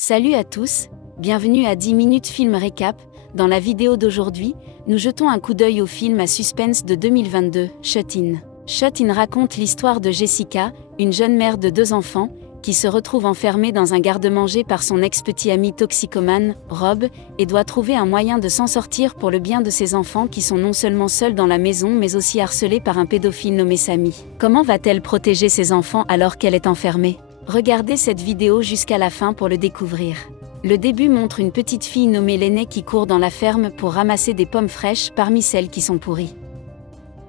Salut à tous, bienvenue à 10 minutes film récap. Dans la vidéo d'aujourd'hui, nous jetons un coup d'œil au film à suspense de 2022, Shut In. Shut In raconte l'histoire de Jessica, une jeune mère de 2 enfants, qui se retrouve enfermée dans un garde-manger par son ex-petit ami toxicomane, Rob, et doit trouver un moyen de s'en sortir pour le bien de ses enfants qui sont non seulement seuls dans la maison mais aussi harcelés par un pédophile nommé Sammy. Comment va-t-elle protéger ses enfants alors qu'elle est enfermée ? Regardez cette vidéo jusqu'à la fin pour le découvrir. Le début montre une petite fille nommée Lenny qui court dans la ferme pour ramasser des pommes fraîches parmi celles qui sont pourries.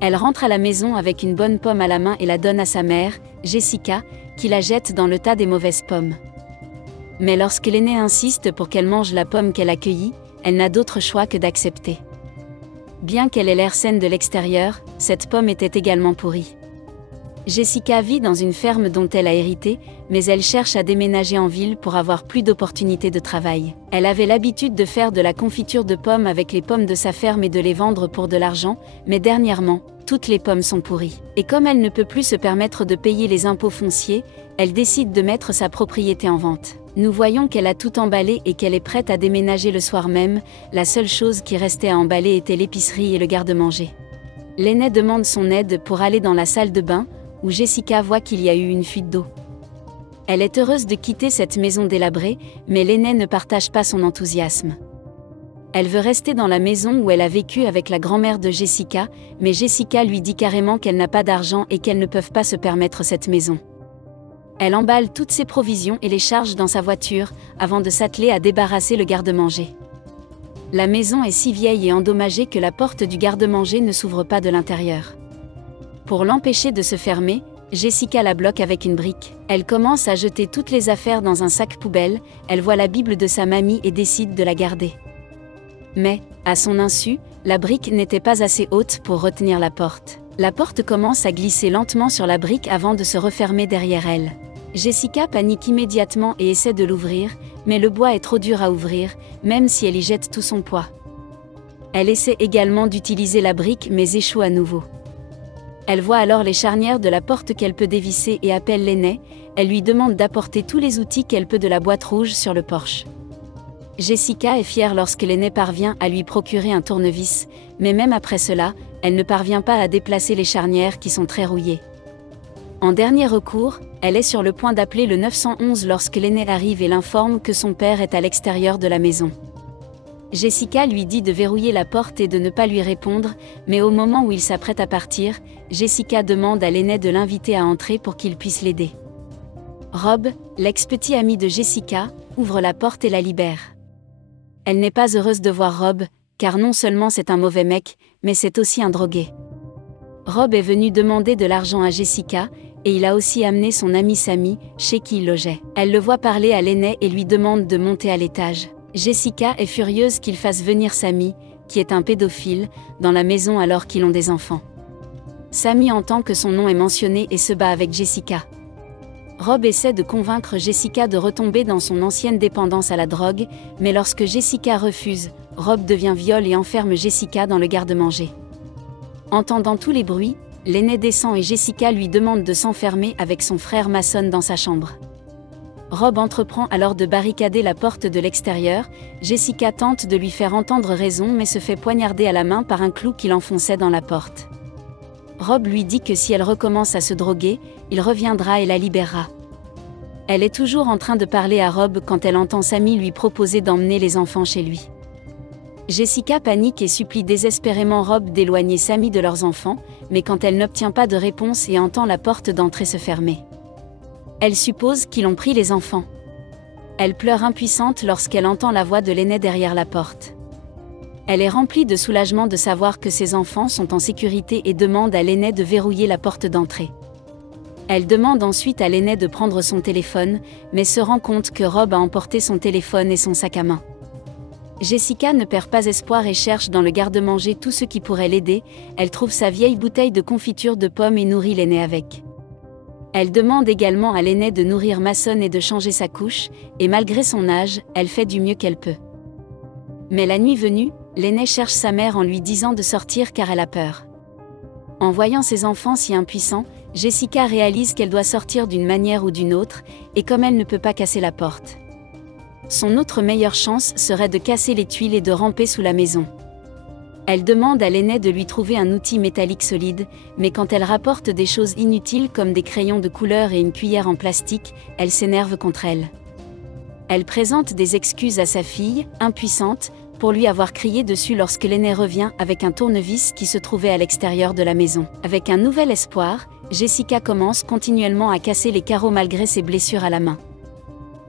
Elle rentre à la maison avec une bonne pomme à la main et la donne à sa mère, Jessica, qui la jette dans le tas des mauvaises pommes. Mais lorsque Lenny insiste pour qu'elle mange la pomme qu'elle a cueillie, elle n'a d'autre choix que d'accepter. Bien qu'elle ait l'air saine de l'extérieur, cette pomme était également pourrie. Jessica vit dans une ferme dont elle a hérité, mais elle cherche à déménager en ville pour avoir plus d'opportunités de travail. Elle avait l'habitude de faire de la confiture de pommes avec les pommes de sa ferme et de les vendre pour de l'argent, mais dernièrement, toutes les pommes sont pourries. Et comme elle ne peut plus se permettre de payer les impôts fonciers, elle décide de mettre sa propriété en vente. Nous voyons qu'elle a tout emballé et qu'elle est prête à déménager le soir même. La seule chose qui restait à emballer était l'épicerie et le garde-manger. Lenny demande son aide pour aller dans la salle de bain, où Jessica voit qu'il y a eu une fuite d'eau. Elle est heureuse de quitter cette maison délabrée, mais Lenny ne partage pas son enthousiasme. Elle veut rester dans la maison où elle a vécu avec la grand-mère de Jessica, mais Jessica lui dit carrément qu'elle n'a pas d'argent et qu'elles ne peuvent pas se permettre cette maison. Elle emballe toutes ses provisions et les charge dans sa voiture, avant de s'atteler à débarrasser le garde-manger. La maison est si vieille et endommagée que la porte du garde-manger ne s'ouvre pas de l'intérieur. Pour l'empêcher de se fermer, Jessica la bloque avec une brique. Elle commence à jeter toutes les affaires dans un sac poubelle, elle voit la Bible de sa mamie et décide de la garder. Mais, à son insu, la brique n'était pas assez haute pour retenir la porte. La porte commence à glisser lentement sur la brique avant de se refermer derrière elle. Jessica panique immédiatement et essaie de l'ouvrir, mais le bois est trop dur à ouvrir, même si elle y jette tout son poids. Elle essaie également d'utiliser la brique mais échoue à nouveau. Elle voit alors les charnières de la porte qu'elle peut dévisser et appelle Lenny. Elle lui demande d'apporter tous les outils qu'elle peut de la boîte rouge sur le porche. Jessica est fière lorsque Lenny parvient à lui procurer un tournevis, mais même après cela, elle ne parvient pas à déplacer les charnières qui sont très rouillées. En dernier recours, elle est sur le point d'appeler le 911 lorsque Lenny arrive et l'informe que son père est à l'extérieur de la maison. Jessica lui dit de verrouiller la porte et de ne pas lui répondre, mais au moment où il s'apprête à partir, Jessica demande à Lenny de l'inviter à entrer pour qu'il puisse l'aider. Rob, l'ex-petit ami de Jessica, ouvre la porte et la libère. Elle n'est pas heureuse de voir Rob, car non seulement c'est un mauvais mec, mais c'est aussi un drogué. Rob est venu demander de l'argent à Jessica, et il a aussi amené son ami Sammy, chez qui il logeait. Elle le voit parler à Lenny et lui demande de monter à l'étage. Jessica est furieuse qu'il fasse venir Sammy, qui est un pédophile, dans la maison alors qu'ils ont des enfants. Sammy entend que son nom est mentionné et se bat avec Jessica. Rob essaie de convaincre Jessica de retomber dans son ancienne dépendance à la drogue, mais lorsque Jessica refuse, Rob devient viol et enferme Jessica dans le garde-manger. Entendant tous les bruits, Lenny descend et Jessica lui demande de s'enfermer avec son frère maçonne dans sa chambre. Rob entreprend alors de barricader la porte de l'extérieur. Jessica tente de lui faire entendre raison mais se fait poignarder à la main par un clou qu'il enfonçait dans la porte. Rob lui dit que si elle recommence à se droguer, il reviendra et la libérera. Elle est toujours en train de parler à Rob quand elle entend Sammy lui proposer d'emmener les enfants chez lui. Jessica panique et supplie désespérément Rob d'éloigner Sammy de leurs enfants, mais quand elle n'obtient pas de réponse et entend la porte d'entrée se fermer. Elle suppose qu'ils ont pris les enfants. Elle pleure impuissante lorsqu'elle entend la voix de Lenny derrière la porte. Elle est remplie de soulagement de savoir que ses enfants sont en sécurité et demande à Lenny de verrouiller la porte d'entrée. Elle demande ensuite à Lenny de prendre son téléphone, mais se rend compte que Rob a emporté son téléphone et son sac à main. Jessica ne perd pas espoir et cherche dans le garde-manger tout ce qui pourrait l'aider. Elle trouve sa vieille bouteille de confiture de pommes et nourrit Lenny avec. Elle demande également à Lenny de nourrir Mason et de changer sa couche, et malgré son âge, elle fait du mieux qu'elle peut. Mais la nuit venue, Lenny cherche sa mère en lui disant de sortir car elle a peur. En voyant ses enfants si impuissants, Jessica réalise qu'elle doit sortir d'une manière ou d'une autre, et comme elle ne peut pas casser la porte. Son autre meilleure chance serait de casser les tuiles et de ramper sous la maison. Elle demande à l'aînée de lui trouver un outil métallique solide, mais quand elle rapporte des choses inutiles comme des crayons de couleur et une cuillère en plastique, elle s'énerve contre elle. Elle présente des excuses à sa fille, impuissante, pour lui avoir crié dessus lorsque l'aînée revient avec un tournevis qui se trouvait à l'extérieur de la maison. Avec un nouvel espoir, Jessica commence continuellement à casser les carreaux malgré ses blessures à la main.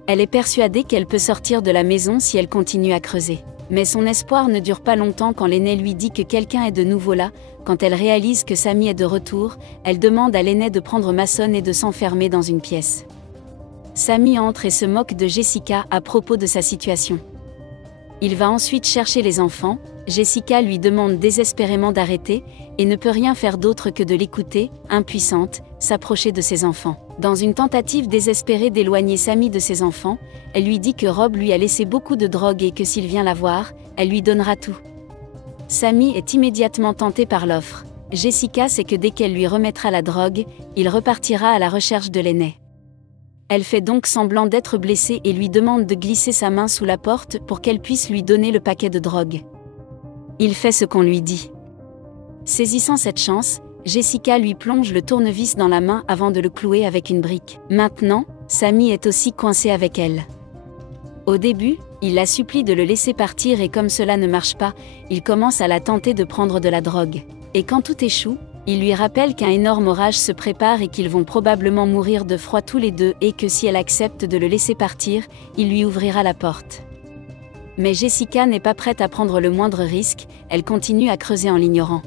Elle est persuadée qu'elle peut sortir de la maison si elle continue à creuser. Mais son espoir ne dure pas longtemps quand l'aînée lui dit que quelqu'un est de nouveau là. Quand elle réalise que Sammy est de retour, elle demande à l'aînée de prendre Mason et de s'enfermer dans une pièce. Sammy entre et se moque de Jessica à propos de sa situation. Il va ensuite chercher les enfants. Jessica lui demande désespérément d'arrêter, et ne peut rien faire d'autre que de l'écouter, impuissante, s'approcher de ses enfants. Dans une tentative désespérée d'éloigner Sammy de ses enfants, elle lui dit que Rob lui a laissé beaucoup de drogue et que s'il vient la voir, elle lui donnera tout. Sammy est immédiatement tenté par l'offre. Jessica sait que dès qu'elle lui remettra la drogue, il repartira à la recherche de l'aîné. Elle fait donc semblant d'être blessée et lui demande de glisser sa main sous la porte pour qu'elle puisse lui donner le paquet de drogue. Il fait ce qu'on lui dit. Saisissant cette chance, Jessica lui plonge le tournevis dans la main avant de le clouer avec une brique. Maintenant, Sammy est aussi coincé avec elle. Au début, il la supplie de le laisser partir et comme cela ne marche pas, il commence à la tenter de prendre de la drogue. Et quand tout échoue, il lui rappelle qu'un énorme orage se prépare et qu'ils vont probablement mourir de froid tous les deux et que si elle accepte de le laisser partir, il lui ouvrira la porte. Mais Jessica n'est pas prête à prendre le moindre risque, elle continue à creuser en l'ignorant.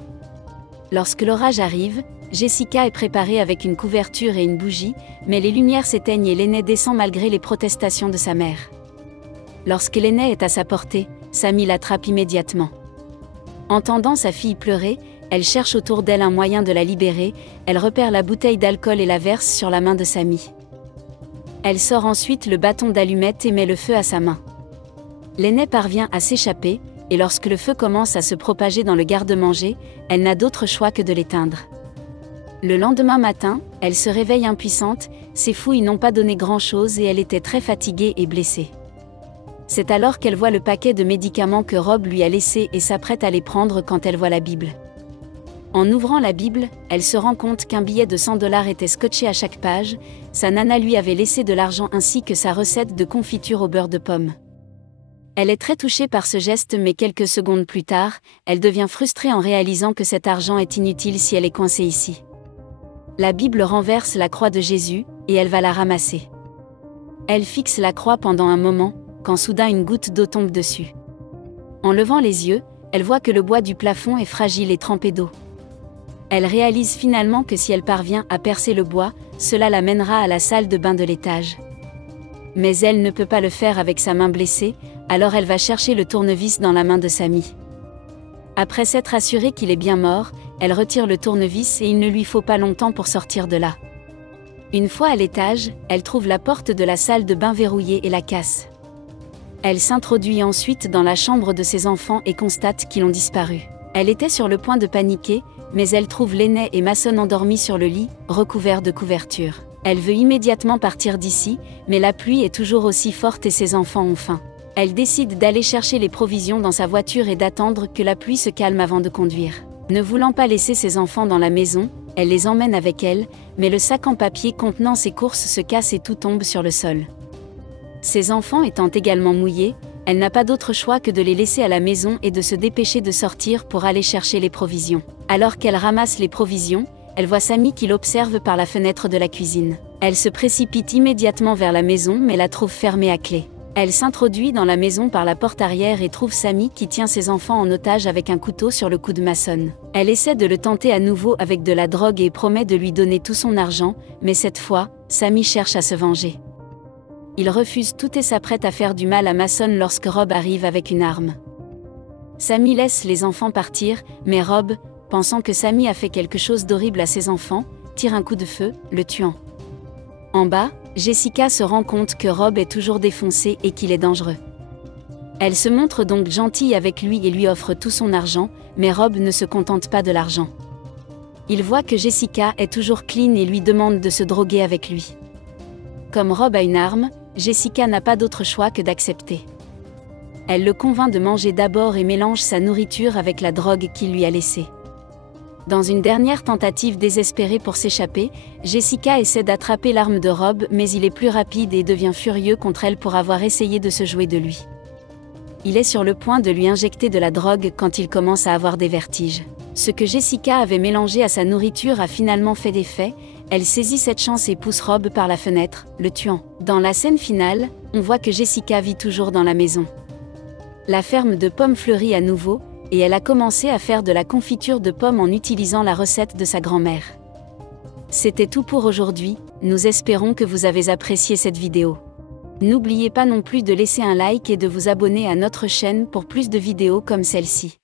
Lorsque l'orage arrive, Jessica est préparée avec une couverture et une bougie, mais les lumières s'éteignent et l'aîné descend malgré les protestations de sa mère. Lorsque l'aîné est à sa portée, Sammy l'attrape immédiatement. Entendant sa fille pleurer, elle cherche autour d'elle un moyen de la libérer, elle repère la bouteille d'alcool et la verse sur la main de Sammy. Elle sort ensuite le bâton d'allumette et met le feu à sa main. L'aîné parvient à s'échapper, et lorsque le feu commence à se propager dans le garde-manger, elle n'a d'autre choix que de l'éteindre. Le lendemain matin, elle se réveille impuissante, ses fouilles n'ont pas donné grand-chose et elle était très fatiguée et blessée. C'est alors qu'elle voit le paquet de médicaments que Rob lui a laissé et s'apprête à les prendre quand elle voit la Bible. En ouvrant la Bible, elle se rend compte qu'un billet de 100 $ était scotché à chaque page, sa nana lui avait laissé de l'argent ainsi que sa recette de confiture au beurre de pomme. Elle est très touchée par ce geste mais quelques secondes plus tard, elle devient frustrée en réalisant que cet argent est inutile si elle est coincée ici. La Bible renverse la croix de Jésus, et elle va la ramasser. Elle fixe la croix pendant un moment, quand soudain une goutte d'eau tombe dessus. En levant les yeux, elle voit que le bois du plafond est fragile et trempé d'eau. Elle réalise finalement que si elle parvient à percer le bois, cela la mènera à la salle de bain de l'étage. Mais elle ne peut pas le faire avec sa main blessée, alors elle va chercher le tournevis dans la main de Sammy. Après s'être assurée qu'il est bien mort, elle retire le tournevis et il ne lui faut pas longtemps pour sortir de là. Une fois à l'étage, elle trouve la porte de la salle de bain verrouillée et la casse. Elle s'introduit ensuite dans la chambre de ses enfants et constate qu'ils ont disparu. Elle était sur le point de paniquer, mais elle trouve l'aîné et Mason endormis sur le lit, recouverts de couvertures. Elle veut immédiatement partir d'ici, mais la pluie est toujours aussi forte et ses enfants ont faim. Elle décide d'aller chercher les provisions dans sa voiture et d'attendre que la pluie se calme avant de conduire. Ne voulant pas laisser ses enfants dans la maison, elle les emmène avec elle, mais le sac en papier contenant ses courses se casse et tout tombe sur le sol. Ses enfants étant également mouillés, elle n'a pas d'autre choix que de les laisser à la maison et de se dépêcher de sortir pour aller chercher les provisions. Alors qu'elle ramasse les provisions, elle voit Sammy qui l'observe par la fenêtre de la cuisine. Elle se précipite immédiatement vers la maison mais la trouve fermée à clé. Elle s'introduit dans la maison par la porte arrière et trouve Sammy qui tient ses enfants en otage avec un couteau sur le cou de Mason. Elle essaie de le tenter à nouveau avec de la drogue et promet de lui donner tout son argent, mais cette fois, Sammy cherche à se venger. Il refuse tout et s'apprête à faire du mal à Mason lorsque Rob arrive avec une arme. Sammy laisse les enfants partir, mais Rob, pensant que Sammy a fait quelque chose d'horrible à ses enfants, tire un coup de feu, le tuant. En bas, Jessica se rend compte que Rob est toujours défoncé et qu'il est dangereux. Elle se montre donc gentille avec lui et lui offre tout son argent, mais Rob ne se contente pas de l'argent. Il voit que Jessica est toujours clean et lui demande de se droguer avec lui. Comme Rob a une arme, Jessica n'a pas d'autre choix que d'accepter. Elle le convainc de manger d'abord et mélange sa nourriture avec la drogue qu'il lui a laissée. Dans une dernière tentative désespérée pour s'échapper, Jessica essaie d'attraper l'arme de Rob, mais il est plus rapide et devient furieux contre elle pour avoir essayé de se jouer de lui. Il est sur le point de lui injecter de la drogue quand il commence à avoir des vertiges. Ce que Jessica avait mélangé à sa nourriture a finalement fait effet, elle saisit cette chance et pousse Rob par la fenêtre, le tuant. Dans la scène finale, on voit que Jessica vit toujours dans la maison. La ferme de pommes fleurit à nouveau, et elle a commencé à faire de la confiture de pommes en utilisant la recette de sa grand-mère. C'était tout pour aujourd'hui, nous espérons que vous avez apprécié cette vidéo. N'oubliez pas non plus de laisser un like et de vous abonner à notre chaîne pour plus de vidéos comme celle-ci.